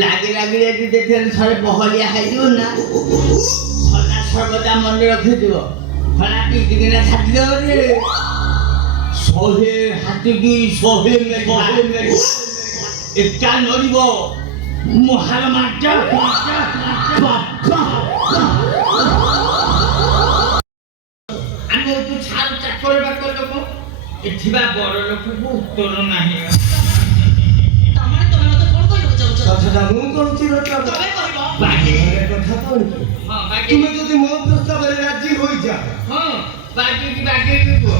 ଲାଗି ଲାଗି ଯଦି ଦେଖିଲେ ଥରେ ବହଳିଆ ହେଇଯିବ ନା ସଦା ସର୍ବଦା ମନେ ରଖିଥିବ ଖରା ପିଟିକିନା ଛାଟିଦେବ ଯେ 100 ହାତୀକି 100 ଏକା ନଡ଼ିବ ମୁହାର ମାଟ ଆମେ ତୁ ଛାଡୁ ଚାକର ବାକର ଲୋକ ଏଥିବା ବଡ଼ ଲୋକକୁ ଉତ୍ତର ନାହିଁ কথাটা ମୁଁ କହୁଛି କଥା କଣ ତୁମେ ଯଦି ମୋ ପ୍ରସ୍ତାବରେ ରାଜି ହୋଇଯା ବାଗେଇକି କୁହ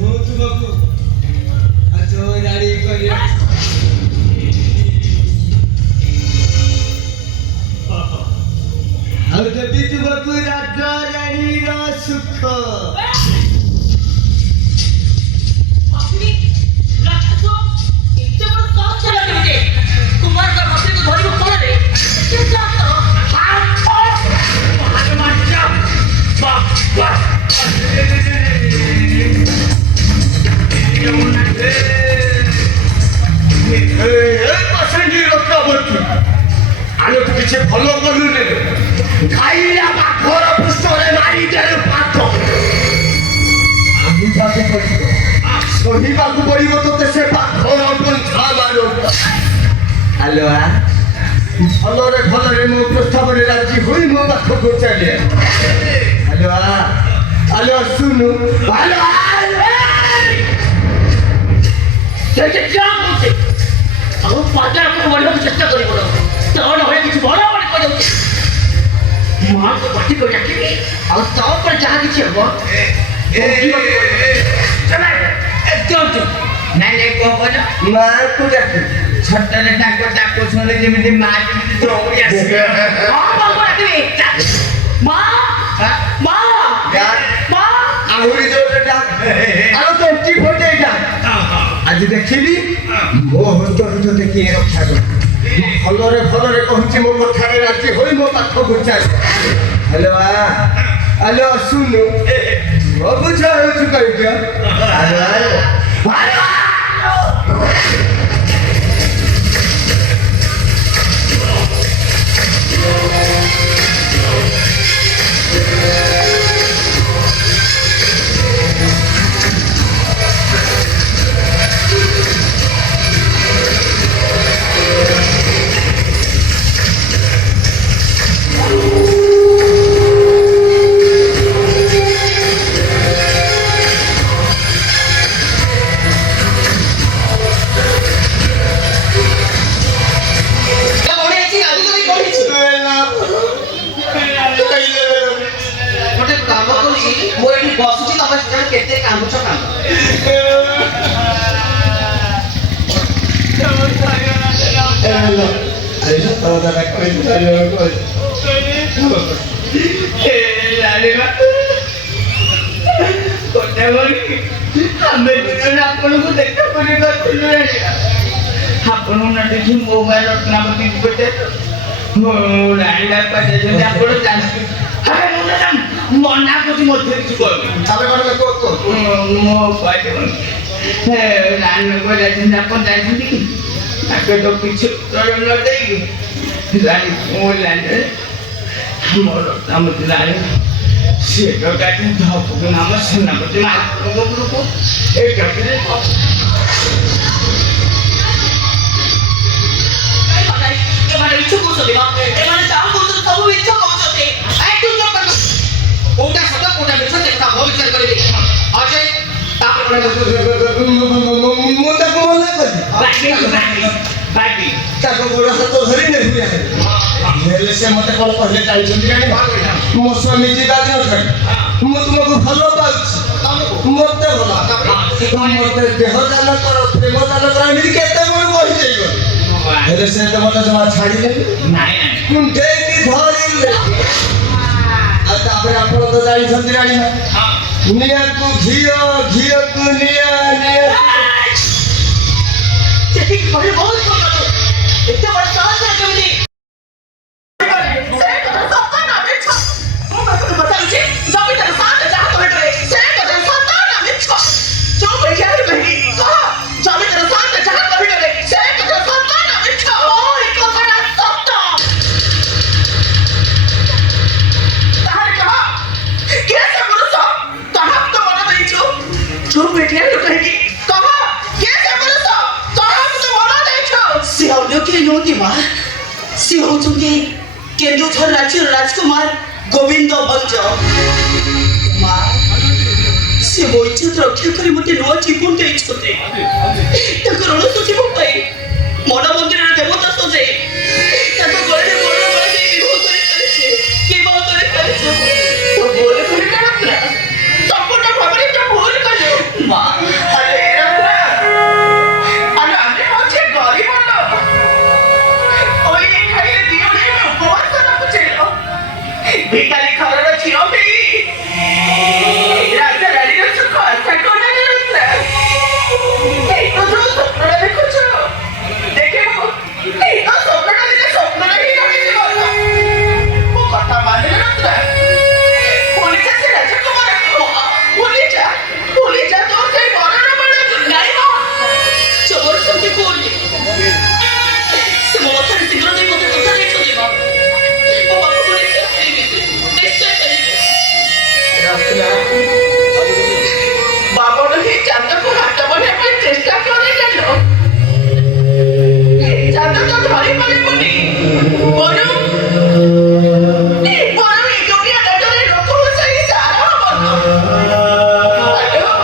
ମୁଁ ତୁମକୁ ରାଣୀ କରିବା ଆଉ ଦେବି ତୁମକୁ ରାଜା ରାଣୀର ସୁଖ କିଛି ଭଲ କଲୁନି ଖାଇଲା ପାଖର ପୁଷ୍ପରେ ମାରିଦେଲୁ ପାଖ ଆଗିବାକୁ ପଡ଼ିବ ସହିବାକୁ ପଡ଼ିବ ତୋତେ ସେ ପାଖର ପନ୍ଥା ମାରୁ ହ୍ୟାଲୋ ଭଲରେ ଭଲରେ ମୋ ପ୍ରସ୍ତାବରେ ରାଜି ହୋଇ ମୋ ପାଖକୁ ଚାଲେ ହ୍ୟାଲୋ ଶୁଣୁ ଆଉ ପାଚାରକୁ ବଢ଼ିବାକୁ ଚେଷ୍ଟା କରିବ ତଳ ଭଳିଆ କିଛି ବଡ଼ ବଡ଼ କରିଯାଉଛି ମାଆକୁ ପାଟି କରି ଡାକିବି ଆଉ ତାପରେ ଯାହା କିଛି ହବ ନାଇଁ କଣ କହିଲ ମାଆକୁ ଡାକି ଛୋଟରେ ତାଙ୍କ ଡାକ ଶୁଣିଲେ ଯେମିତି ମା ଯେମିତି ଦୌଡ଼ି ଆସିବେ ଆହୁରି ଜୋରରେ ଡାକ ଆଉ ତଣ୍ଟି ଫଟେଇ ଡାକ ଆଜି ଦେଖିବି ମୋ ହସ୍ତରୁ ତୋତେ କିଏ ରକ୍ଷା କରେ ଭଲରେ ଭଲରେ କହୁଛି ମୋ କଥାରେ ରାଜି ହୋଇ ମୋ ପାଖକୁ ଚାଲ ହ୍ୟାଲୋ ଶୁଣୁ ମୋ ବୁଝ ହେଉଛି କହିଦିଅ କେତେ କାନ୍ଦୁଛ ଆମେ ଆପଣଙ୍କୁ ଦେଖା କରିପାରୁଥିଲୁ ଆପଣଙ୍କୁ ନା ଦେଖି ମୋବାଇଲ ରତ୍ନାବତୀ ରାଣୀ ବାପା ଯାଇଛନ୍ତି ଆପଣ ଜାଣିଛନ୍ତି ମନା କରୁଛି ମଧ୍ୟ କିଛି କହିବି ମୋ ରାଣୀ ବାପା ଯାଇଛନ୍ତି ଆପଣ ଯାଇଛନ୍ତି କି ତାকে ତ କିଛି ଉତ୍ତର ନ ଦେଇକି ରାଣୀ ମୋ ରାଣୀ ମୋ ରତ୍ନାବତୀ ରାଣୀ ସେ କାଟି ଧପକୁ ନାମ ସେନାପତି ମାଙ୍କ ଉପରକୁ ଏ କାଟିରେ ମିଛ କହୁଛନ୍ତି ଏମାନେ ଯାହା କହୁଛନ୍ତି ସବୁ ମିଛ କହୁଛନ୍ତି କୋଉଟା ସତ କୋଉଟା ମିଛ ସେ କଥା ମୁଁ ବିଚାର କରିବି ଅଜୟ ତାପରେ ମୁଁ ତାକୁ ମନା କଲି ତାକୁ ଗୋଡ଼ ହାତ ଧରି ନେବି ହେଲେ ସେ ମତେ କଣ କହିଲେ ଚାଲିଛନ୍ତି ଜାଣିବ ମୋ ସ୍ୱାମୀ ଯିବା ଦିନ ମୁଁ ତୁମକୁ ଭଲ ପାଉଛି ମତେ ଭଲ ମତେ ଦେହ ଦାନ କର ପ୍ରେମ ଦାନ କର ଏମିତି କେତେ ମୋର କହିଯାଇବ ହେଲେ ସେ ତ ମତେ ଜମା ଛାଡ଼ିଲେନି କୁଣ୍ଠେଇକି ଧରିଲେ ଆଉ ତାପରେ ଆପଣ ତ ଜାଣିଛନ୍ତି ରାଣୀମା ନିଆଁକୁ ଘିଅ ଘିଅକୁ ନିଆଁ ସେଠିକି ଘରେ ବହୁତ ଏତେ ବଡ଼ ସାହସ କେମିତି माँ सी होचुंगे केंदुझर राज्य राजकुमार गोविंद भंज माँ से मो इज्जत रक्षा करी मते नुआ जीवन दे छोते तक ऋण सुझी पाई मन मंदिर देवता सजे तक गळे बड़ बड़ दे विवाह करे करे के बात करे करे तो बोले करे ना संपूर्ण भाବରେ तो भूल कलो माँ अरे रत्ना अरे आमे होचे गरीब लोग ओए खाइले दियोने उपवास रखु चलो भिखारी खरर छियो बे राजा रानी रो सुख अच्छा कोना रत्ना ए तो जो स्वप्न देखुछो देखिबो ए तो स्वप्न दिने स्वप्न ही रहि जीव मो कथा माने रत्ना पुलिस से राजकुमार पुलिस तो से बरन बड़ नहीं हो चोर संते कोनी से मो कथा शीघ्र दे मते कथा दे तो देबा ओ बापू पुलिस निश्चय करिबे रत्ना बाबा ही चांद को हाथ बने पर चेष्टा करे जानो चांद तो धरी पड़े मुनी बोलो बोलो ये दुनिया नजरे लोक सही सारा बनो हेलो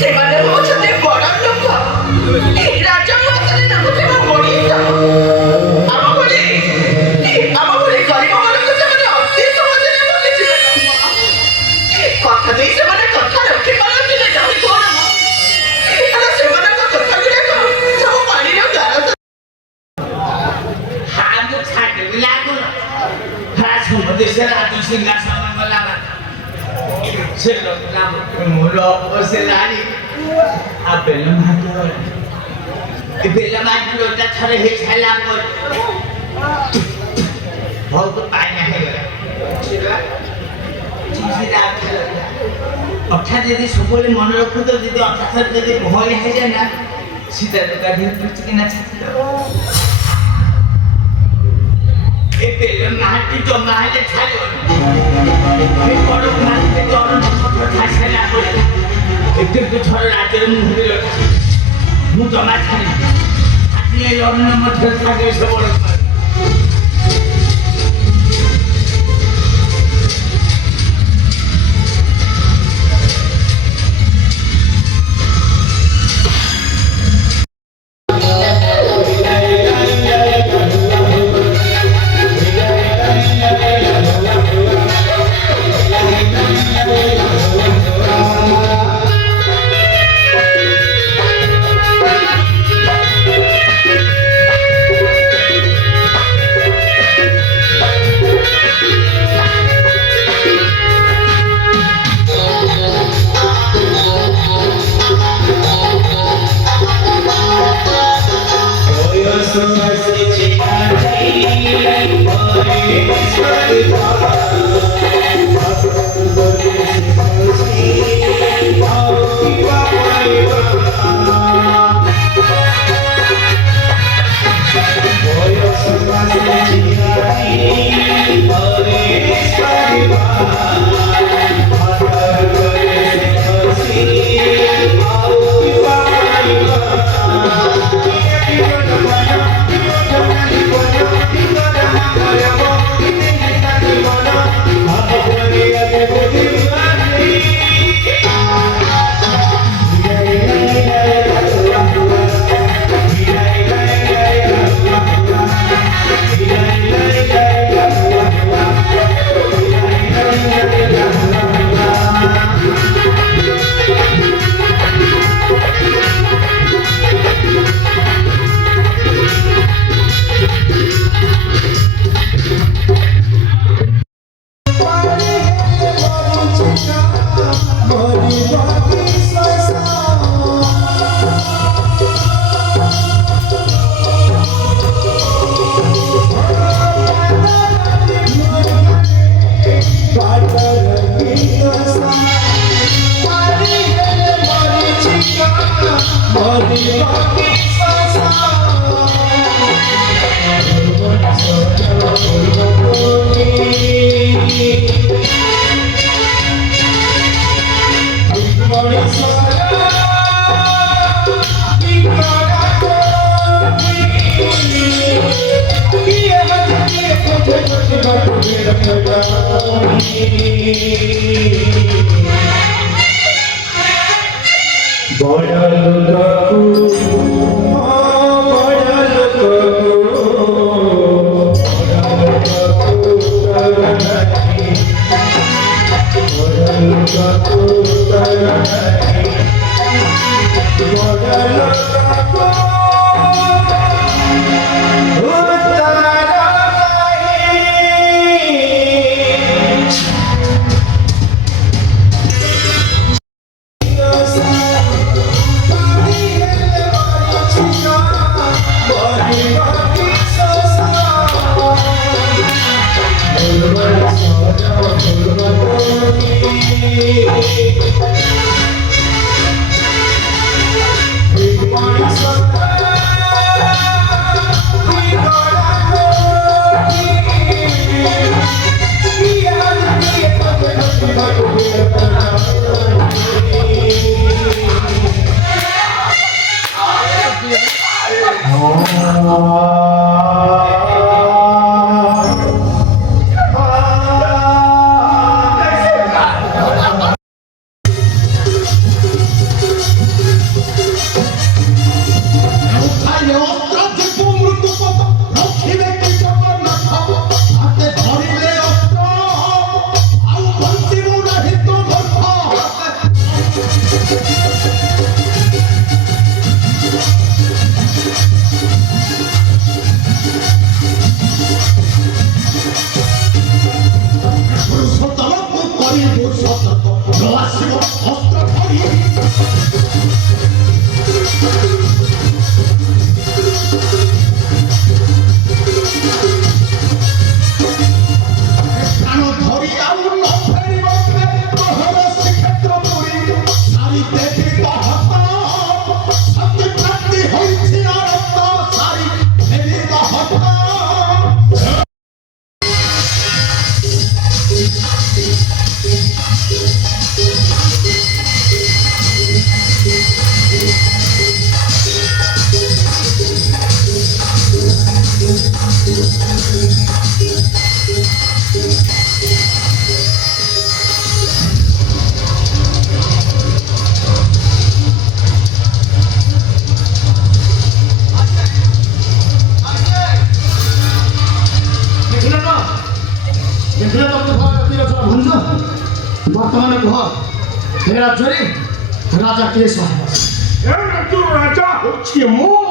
से माने हो छते बड़ लोक राजा मातरे नबुते बड़ी आम बोले गरीब मानक से अति सहजरे बोली जीवन कथा दे से माने कथा रखि पारती नै जाहि कोन अरे से माने कथा गुडा सब पानी रो गार हाथ छाटे लागो राज मध्य से रात सिंहासन में लगा से लोग नाम मोलो से लानी आ बेल माटो ता थरे हे छाला पर बहुत पानी है छिरा चिजिरा खेला अर्थात यदि सबले मन रखु तो यदि अर्थात यदि भय है जाए ना सीधा तो गाड़ी पीछ के ना छाती ए बेल माटी जमा है छालो ए बड़ माटी तोर नमक खासेला पर एकदम तो छोड़ राज्य मुंह मु जमा छाली आती लड़न मत खागे सब बड़ Thank you. ବର୍ତ୍ତମାନ କୁହ ଏ ରାଜ୍ୟରେ ରାଜା କିଏ ସହ? ରାଜା ହଉଛି ମୁଁ।